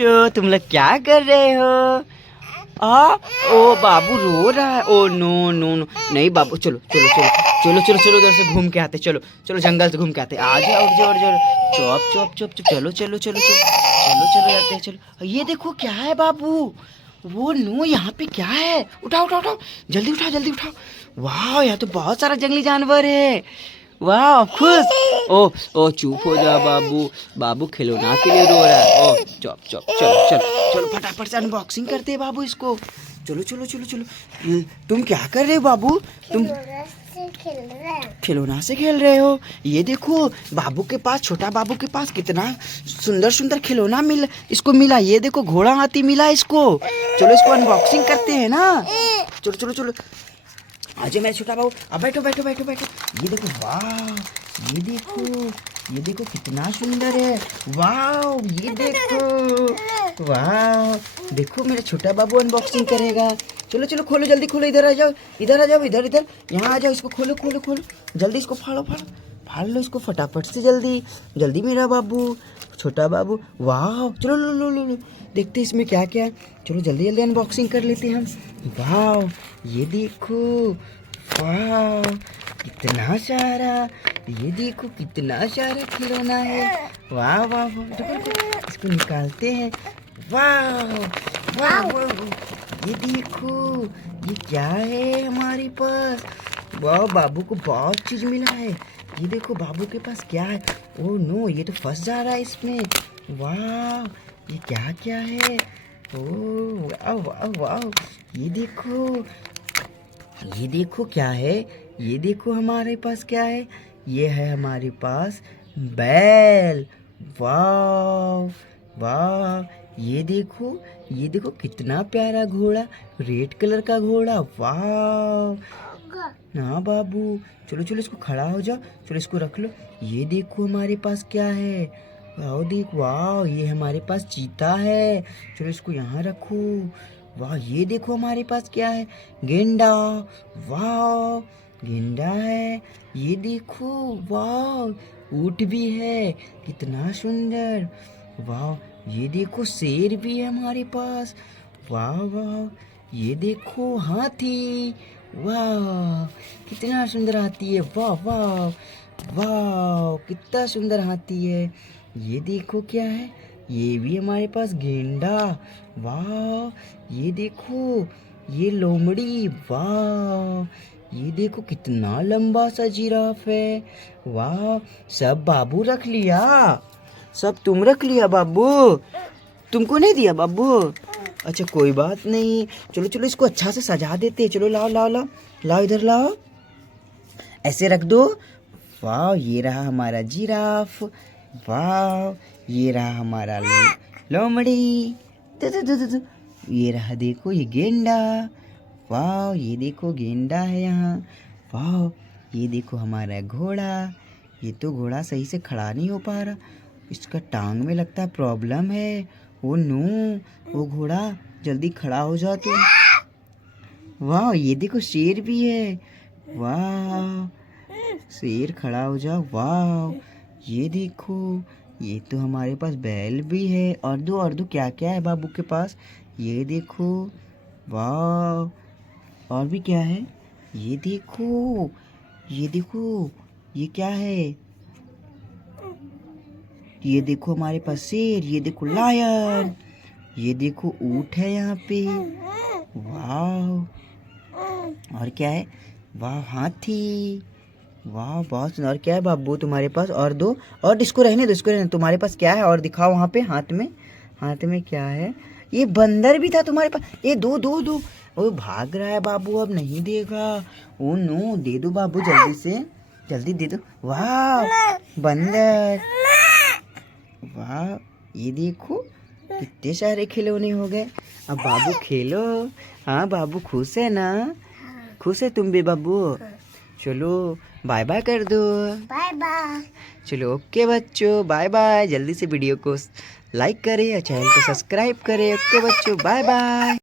तुम लोग क्या कर रहे हो? ओ बाबू रो रहा है। ओ नो नो नो, नहीं बाबू, चलो चलो चलो चलो चलो चलो उधर से घूम के आते, चलो चलो जंगल से घूम के आते। आ जाओ उठ जाओ उठ जाओ, चौप चौप चौप चौप, चलो चलो चलो चलो चलो चलो जाते हैं, चलो। ये देखो क्या है बाबू, वो नो यहाँ पे क्या है? उठाओ उठाओ उठाओ, जल्दी उठाओ जल्दी उठाओ। वाह यहाँ तो बहुत सारा जंगली जानवर है। वाह खुश। ओ ओ चुप हो जा बाबू, बाबू खिलौना के लिए रो रहा है। ओ चुप चुप, चलो चलो चलो फटाफट से अनबॉक्सिंग करते हैं बाबू इसको। चलो चलो चलो चलो। तुम क्या कर रहे हो बाबू? तुम खिलौना से खेल रहे हो? ये देखो बाबू के पास, छोटा बाबू के पास कितना सुंदर सुंदर खिलौना इसको मिला। ये देखो घोड़ा हाथी मिला इसको। चलो इसको अनबॉक्सिंग करते हैं ना। चलो चलो चलो, आज मेरा छोटा बाबू, अब बैठो बैठो बैठो बैठो। ये देखो वाह, ये देखो, ये देखो कितना सुंदर है। वाह ये देखो, वाह देखो मेरा छोटा बाबू अनबॉक्सिंग करेगा। चलो चलो खोलो जल्दी खोलो, इधर आ जाओ इधर आ जाओ, इधर इधर यहाँ आ जाओ, इसको खोलो खोलो खोलो जल्दी, इसको फाड़ो फाड़ो फाड़ लो इसको फटाफट से, जल्दी जल्दी मेरा बाबू, छोटा बाबू। वाह चलो लो लो लो लो, देखते इसमें क्या क्या है। चलो जल्दी जल्दी अनबॉक्सिंग कर लेते हैं हम। वाह ये देखो, वाह कितना सारा, ये देखो कितना सारा खिलौना है। वाह वाह वाह, रुको इसको निकालते हैं। वाह वाह वाह, ये देखो ये क्या है हमारे पास। वाह बाबू को बहुत चीज मिला है। ये देखो बाबू के पास क्या है। ओह नो, ये तो फंस जा रहा है इसमें। वाह ये क्या क्या है। ओह वाह वाह वाह, ये देखो, ये देखो क्या है। ये देखो हमारे पास क्या है। ये है हमारे पास बैल। वाह वाह, ये देखो, ये देखो कितना प्यारा घोड़ा, रेड कलर का घोड़ा। वाह हाँ बाबू, चलो चलो इसको खड़ा हो जाओ, चलो इसको रख लो। ये देखो हमारे पास क्या है। वाह देख, वाह ये हमारे पास चीता है। चलो इसको यहाँ रखो। वाह ये देखो हमारे पास क्या है, गेंडा। वाह गेंडा है। ये देखो, वाह ऊँट भी है, कितना सुंदर। वाह ये देखो शेर भी है हमारे पास। वाह वाह, ये देखो हाथी। वाह कितना सुंदर हाथी है। वाह वाह वाह, कितना सुंदर हाथी है। ये देखो क्या है, ये भी हमारे पास गेंडा। वाह ये देखो, ये लोमड़ी। वाह ये देखो कितना लंबा सा जिराफ है। वाह सब बाबू रख लिया, सब तुम रख लिया बाबू, तुमको नहीं दिया बाबू? अच्छा कोई बात नहीं, चलो चलो इसको अच्छा से सजा देते हैं। चलो लाओ लाओ लाओ लाओ, इधर लाओ, ऐसे रख दो। वाह ये रहा हमारा जिराफ। वाह ये रहा हमारा लोमड़ी। दो दो दो दो दो, ये रहा देखो ये गेंडा। वाह ये देखो गेंडा है यहाँ। वाह ये देखो हमारा घोड़ा। ये तो घोड़ा सही से खड़ा नहीं हो पा रहा, इसका टांग में लगता है प्रॉब्लम है। ओ नो, वो घोड़ा जल्दी खड़ा हो जा तुम। वाह ये देखो शेर भी है। वाह शेर खड़ा हो जा। वाह ये देखो, ये तो हमारे पास बैल भी है। और दो क्या क्या है बाबू के पास, ये देखो। वाह और भी क्या है, ये देखो, ये देखो, ये क्या है। ये देखो हमारे पास शेर, ये देखो लायन, ये देखो ऊँट है यहाँ पे। वाह और क्या है, वाह हाथी। वाह बहुत सुंदर। और क्या है बाबू तुम्हारे पास? और दो, और इसको रहने दो, इसको रहने दो। तुम्हारे पास क्या है और दिखाओ वहाँ पे हाथ में, हाथ में क्या है? ये बंदर भी था तुम्हारे पास। ये दो दो दो, वो भाग रहा है बाबू, अब नहीं देगा। ओ नो, दे दो बाबू जल्दी से, जल्दी दे दो। वाह बंदर। वाह ये देखो कितने सारे खिलौने हो गए। अब बाबू खेलो। हाँ बाबू खुश है ना? खुश है तुम भी बाबू? चलो बाय बाय कर दो। Bye bye. चलो ओके बच्चों, बाय बाय। जल्दी से वीडियो को लाइक करें और चैनल को सब्सक्राइब करें। ओके बच्चों, बाय बाय।